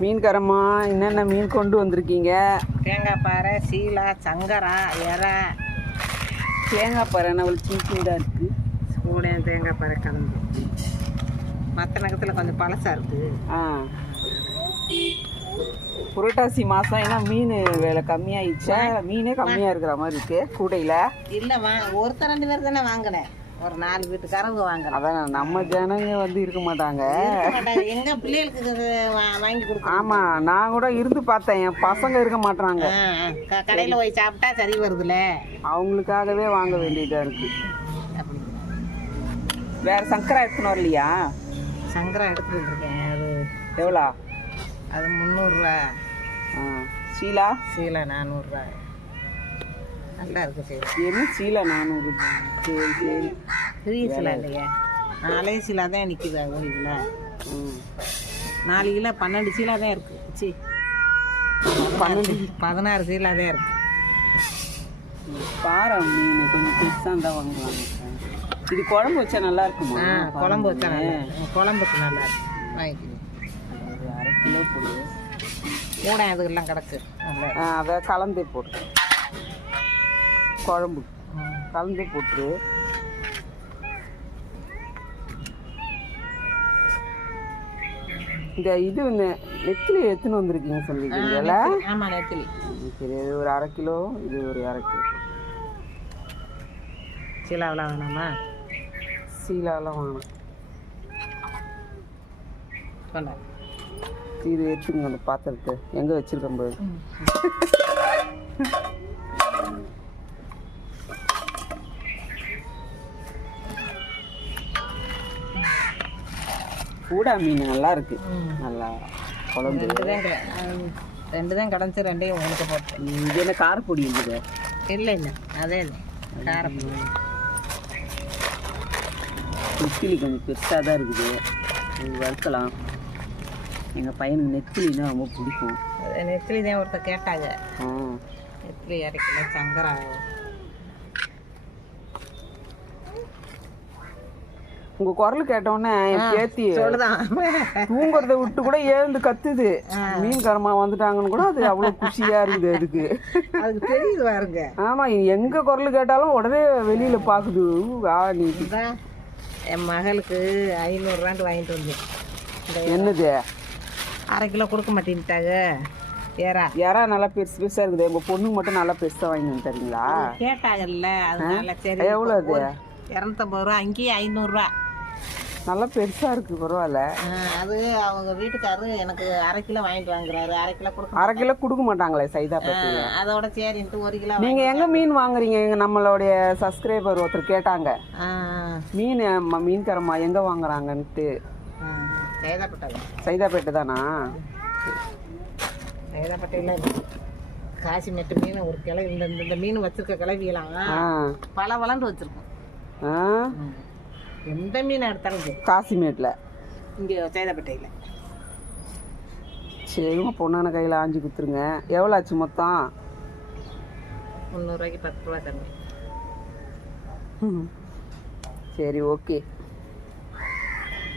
மீன்காரம்மா என்னென்ன மீன் கொண்டு வந்திருக்கீங்க? தேங்காய் பாறை சீலா சங்கரா எறை. தேங்காய் அவ்வளோ சின்ன சின்னதாக இருக்குது கூட தேங்காய் பாறை கலந்து. மற்ற நகத்தில் கொஞ்சம் பழசா இருக்கு. ஆ. புரட்டாசி மாதம் ஏன்னா மீன் விலை கம்மியாயிடுச்சா. மீனே கம்மியாக இருக்கிற மாதிரி இருக்கு கூடையில். இல்லை வா ஒருத்தர் ரெண்டு பேர் தானே வாங்கினேன். ஒரு நாலு வீட்டுக்காரங்க வாங்கலாம். அதான் நம்ம ஜனங்க வந்து இருக்க மாட்டாங்க. எங்க பிள்ளைகளுக்கு வாங்கி கொடுக்கணும்? ஆமாம் நான் கூட இருந்து பார்த்தேன். என் பசங்க இருக்க மாட்றாங்க. ஆ, ஆ. க- கடையில போய் சாப்பிட்டா சரி வருதுல அவங்களுக்காகவே வாங்க வேண்டியதாக இருக்குது அப்படி வேற சங்கரா எடுத்துன்னு வரலையா? சங்கரா எடுத்துட்டு இருக்கேன். அது எவ்வளோ? அது முந்நூறுரூவா. ஆ. சீலா? சீலை நானூறுரூவா. நல்லா இருக்கு சீலை. என்ன சீலா நானூறு சரி சரி. பெரிய சீலா இல்லையா? நாலே சீலா தான் நிற்குது ஒரு ம். நாலு கிலோ பன்னெண்டு சீலா தான் இருக்கு. சி பன்னெண்டு. பதினாறு சீலா தான் இருக்கு. பாறை மீன் கொஞ்சம் பெருசாக இருந்தால் வாங்கலாம் இது குழம்பு வச்சா நல்லா இருக்குமா? ஆ குழம்பு வச்சா நல்லா இருக்கும். குழம்புக்கு நல்லா இருக்கு. வாங்கிக்கணும் அரை கிலோ போடு. கூட அதுக்கெல்லாம் கிடக்கு. நல்லா அதை கலந்தே போடு. குழம்பு. கலந்தே போட்டுரு. இந்த இது நெ- நெத்திலி எடுத்துன்னு வந்திருக்கீங்க சொல்லிருக்கீங்கல்ல ஆமா நெத்திலி. சரி இது ஒரு அரை கிலோ இது ஒரு அரை கிலோ. சீலாவெலாம் வேணாமா? சீலாலாம் வாங்கணும் கொண்டா இது எடுத்துங்க அந்த பாத்திரத்தை. எங்கே வச்சிருக்கேன் பாரு. கூடா மீன் நல்லா இருக்கு. நல்லா குழம்பு. ரெண்டு தான் கிடச்சி ரெண்டையும் உங்களுக்கு போட்டேன். இது என்ன காரப்பொடி இருக்குது? இல்லை இல்லை. அதே இல்லை காரப்பொடி. நெத்திலி கொஞ்சம் பெருசாக தான் இருக்குது. வறுக்கலாம். எங்கள் பையனுக்கு நெத்திலின்னா ரொம்ப பிடிக்கும். நெத்திலி தான் ஒருத்தர் கேட்டாங்க. ஆ. நெத்திலி இறக்கல சங்கரா. உங்கள் குரல் கேட்டோன்னே என் பேத்தி தூங்குறத விட்டு கூட எழுந்து கத்துது. மீன்காரமா வந்துட்டாங்கன்னு கூட அது அவ்வளோ குஷியாக இருக்குது அதுக்கு. அதுக்கு தெரியுது பாருங்க. ஆமாம் எங்கே குரல் கேட்டாலும் உடனே வெளியில் பார்க்குது ஆ நீ. என் மகளுக்கு ஐநூறுரூவாண்டு வாங்கிட்டு வந்தேன் என்னது? அரை கிலோ கொடுக்க மாட்டேன்ட்டாங்க. ஏறா. யாரா நல்லா பெருசு பெருசாக இருக்குது. உங்கள் பொண்ணுக்கு மட்டும் நல்லா பெருசாக வாங்கி தரீங்களா? கேட்டாங்கல்ல அதனால சரி. எவ்வளோ அது? இரநூத்தம்பது ரூபா அங்கேயே ஐநூறுரூவா நல்லா பெருசாக இருக்குது பரவாயில்ல. அது அவங்க வீட்டுக்காரரு எனக்கு அரை கிலோ வாங்கிட்டு வாங்குறாரு. அரை கிலோ கொடுக்க அரை கிலோ கொடுக்க மாட்டாங்களே சைதாப்பேட்டையில் ஆ, அதோட சரின்ட்டு ஒரு கிலோ நீங்கள் எங்கே மீன் வாங்குறீங்க? எங்க நம்மளுடைய சப்ஸ்கிரைபர் ஒருத்தர் கேட்டாங்க. மீன் மீன்காரம்மா எங்கே வாங்குறாங்கன்ட்டு. சேதாப்பட்டாங்க சைதாப்பேட்டை தானா. சேதாப்பட்டையில் காசி மெட்டு மீன் ஒரு கிளை இந்த இந்த- மீன் வச்சிருக்க கிளவியெல்லாம் பல வளர்ந்து வச்சிருக்கோம். ஆ? எந்த மீன் எடுத்தாலும் காசிமேட்டில். இங்கே சேதாப்பட்டையில். சரி உங்கள் பொண்ணான கையில் ஆஞ்சு கொடுத்துருங்க எவ்வளோ ஆச்சு மொத்தம்? முந்நூறுரூவாய்க்கு பத்து ரூபா தண்ணி சரி ஓகே.